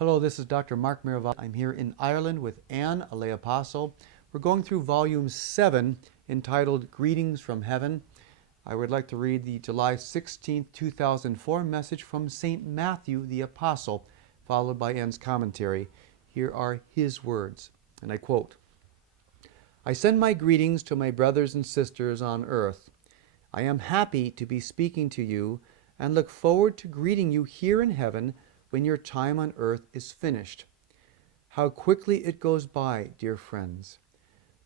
Hello, this is Dr. Mark Miravalle. I'm here in Ireland with Anne, a lay apostle. We're going through volume 7 entitled Greetings from Heaven. I would like to read the July 16th, 2004 message from St. Matthew the Apostle, followed by Anne's commentary. Here are his words, and I quote, I send my greetings to my brothers and sisters on earth. I am happy to be speaking to you and look forward to greeting you here in heaven when your time on earth is finished. How quickly it goes by, dear friends.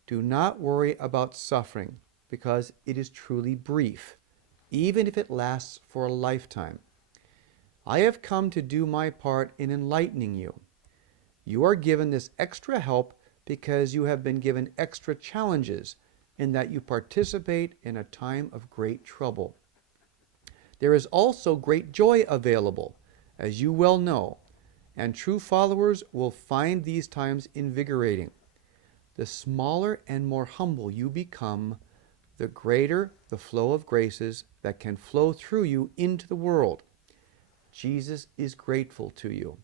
Do not worry about suffering, because it is truly brief, even if it lasts for a lifetime. I have come to do my part in enlightening you. You are given this extra help because you have been given extra challenges in that you participate in a time of great trouble. There is also great joy available, as you well know, and true followers will find these times invigorating. The smaller and more humble you become, the greater the flow of graces that can flow through you into the world. Jesus is grateful to you.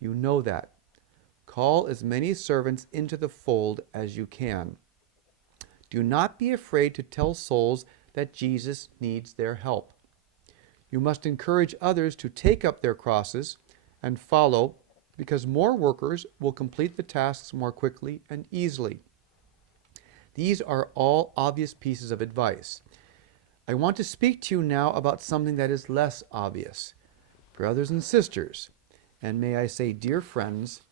You know that. Call as many servants into the fold as you can. Do not be afraid to tell souls that Jesus needs their help. You must encourage others to take up their crosses and follow, because more workers will complete the tasks more quickly and easily. These are all obvious pieces of advice. I want to speak to you now about something that is less obvious. Brothers and sisters, and may I say dear friends,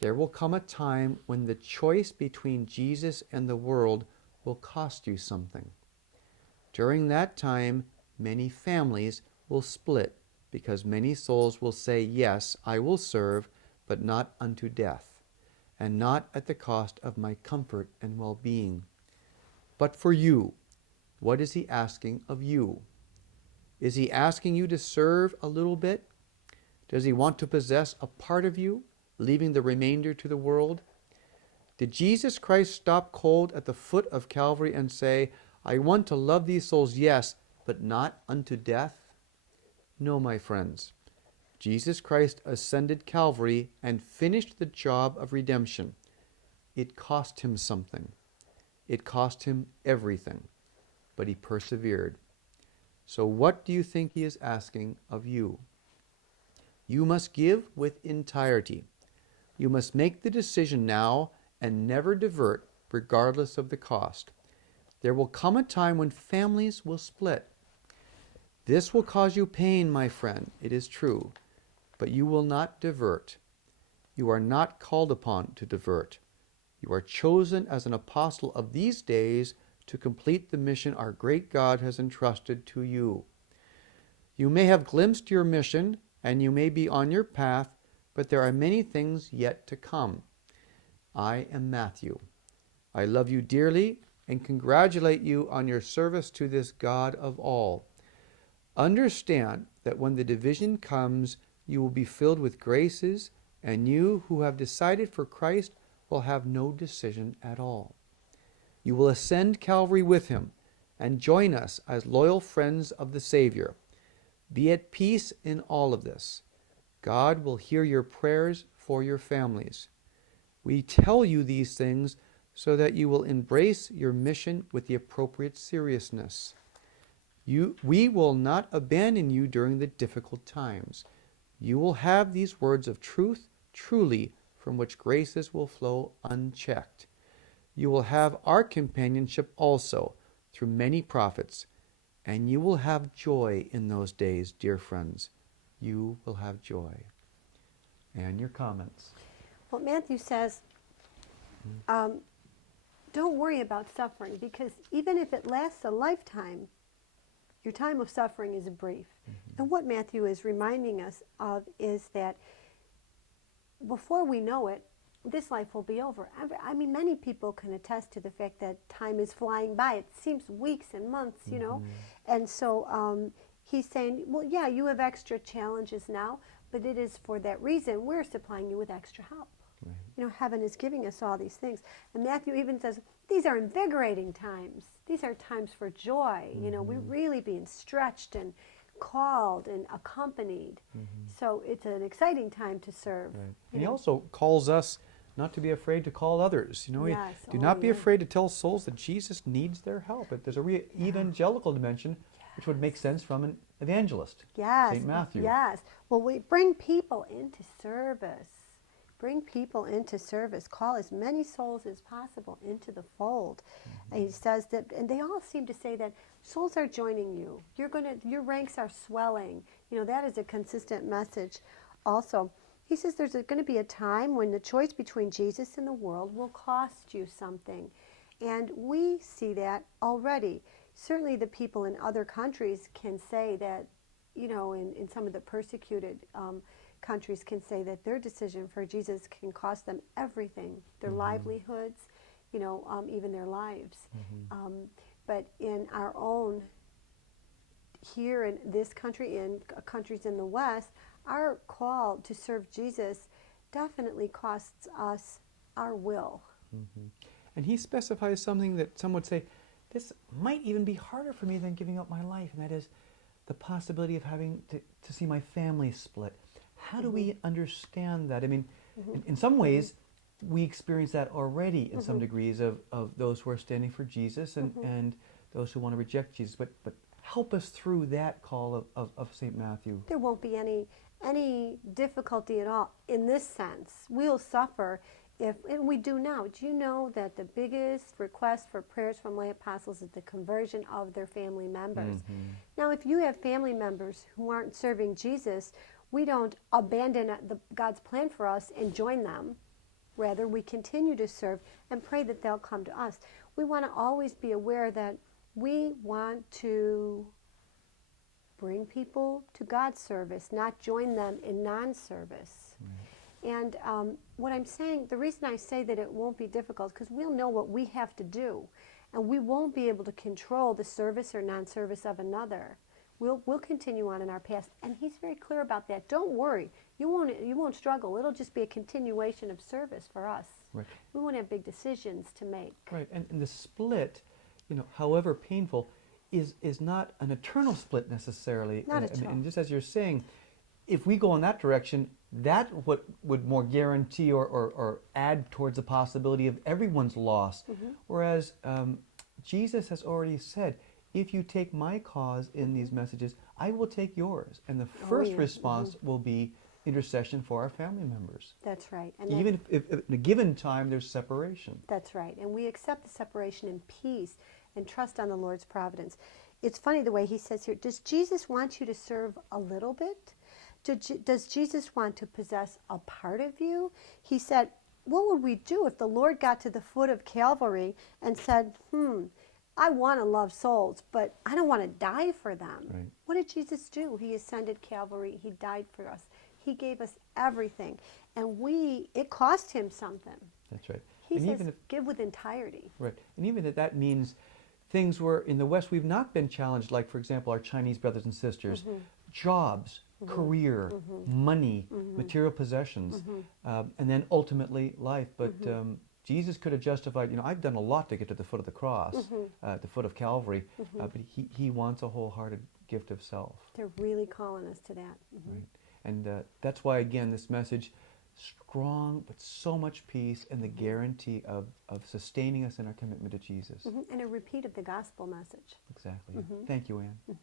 there will come a time when the choice between Jesus and the world will cost you something. During that time, many families will split, because many souls will say, yes, I will serve, but not unto death, and not at the cost of my comfort and well-being. But for you, what is he asking of you? Is he asking you to serve a little bit? Does he want to possess a part of you, leaving the remainder to the world? Did Jesus Christ stop cold at the foot of Calvary and say, I want to love these souls, yes, but not unto death? No, my friends. Jesus Christ ascended Calvary and finished the job of redemption. It cost him something. It cost him everything, but he persevered. So what do you think he is asking of you? You must give with entirety. You must make the decision now and never divert, regardless of the cost. There will come a time when families will split. This will cause you pain, my friend, it is true, but you will not divert. You are not called upon to divert. You are chosen as an apostle of these days to complete the mission our great God has entrusted to you. You may have glimpsed your mission, and you may be on your path, but there are many things yet to come. I am Matthew. I love you dearly and congratulate you on your service to this God of all. Understand that when the division comes, you will be filled with graces, and you who have decided for Christ will have no decision at all. You will ascend Calvary with him and join us as loyal friends of the Savior. Be at peace in all of this. God will hear your prayers for your families. We tell you these things so that you will embrace your mission with the appropriate seriousness. We will not abandon you during the difficult times. You will have these words of truth, truly, from which graces will flow unchecked. You will have our companionship also through many prophets, and you will have joy in those days, dear friends. You will have joy. And your comments. Well, Matthew says, don't worry about suffering, because even if it lasts a lifetime, your time of suffering is brief. And what Matthew is reminding us of is that before we know it, this life will be over. I mean, many people can attest to the fact that time is flying by. It seems weeks and months, you know. And so he's saying, well, yeah, you have extra challenges now, but it is for that reason we're supplying you with extra help. Right. You know, heaven is giving us all these things. And Matthew even says, these are invigorating times. These are times for joy. You know, we're really being stretched and called and accompanied. So it's an exciting time to serve. Right. you And he know. also calls us not to be afraid to call others. Yes. Do Oh, not be yeah. afraid to tell souls that Jesus needs their help. There's a evangelical dimension, which would make sense from an evangelist, Yes. St. Matthew. Yes. Well, we bring people into service. Bring people into service. Call as many souls as possible into the fold. And he says that, and they all seem to say that souls are joining you. Your ranks are swelling. That is a consistent message. Also, he says there's going to be a time when the choice between Jesus and the world will cost you something. And we see that already. Certainly the people in other countries can say that, in some of the persecuted countries can say that their decision for Jesus can cost them everything, their livelihoods, even their lives. But in our own, here in this country, in countries in the West, our call to serve Jesus definitely costs us our will. And he specifies something that some would say, this might even be harder for me than giving up my life, and that is the possibility of having to see my family split. How do we understand that? I mean, in some ways, we experience that already in some degrees of those who are standing for Jesus and those who want to reject Jesus. But help us through that call of St. Matthew. There won't be any difficulty at all in this sense. We'll suffer and we do now. Do you know that the biggest request for prayers from lay apostles is the conversion of their family members? Now, if you have family members who aren't serving Jesus, we don't abandon God's plan for us and join them. Rather, we continue to serve and pray that they'll come to us. We want to always be aware that we want to bring people to God's service, not join them in non-service. And what I'm saying, the reason I say that it won't be difficult, because we'll know what we have to do, and we won't be able to control the service or non-service of another. We'll continue on in our path, and he's very clear about that. Don't worry, you won't struggle. It'll just be a continuation of service for us. Right. We won't have big decisions to make. Right, and the split, however painful, is not an eternal split necessarily. Not at all. And just as you're saying, if we go in that direction, that what would more guarantee or add towards the possibility of everyone's loss. Whereas Jesus has already said, if you take my cause in these messages, I will take yours. And the first response will be intercession for our family members. That's right. And Even if in a given time there's separation. That's right. And we accept the separation in peace and trust on the Lord's providence. It's funny the way he says here, does Jesus want you to serve a little bit? Does Jesus want to possess a part of you? He said, what would we do if the Lord got to the foot of Calvary and said, I want to love souls, but I don't want to die for them. Right. What did Jesus do? He ascended Calvary. He died for us. He gave us everything. And it cost him something. That's right. He and says, even if, give with entirety. right. And even if that means things where in the West we've not been challenged, like, for example, our Chinese brothers and sisters, jobs, career, money, material possessions, and then ultimately life. But Jesus could have justified, I've done a lot to get to the foot of the cross, the foot of Calvary, but he wants a wholehearted gift of self. They're really calling us to that. Right. And that's why, again, this message, strong but so much peace and the guarantee of sustaining us in our commitment to Jesus. And a repeat of the gospel message. Exactly. Thank you, Anne.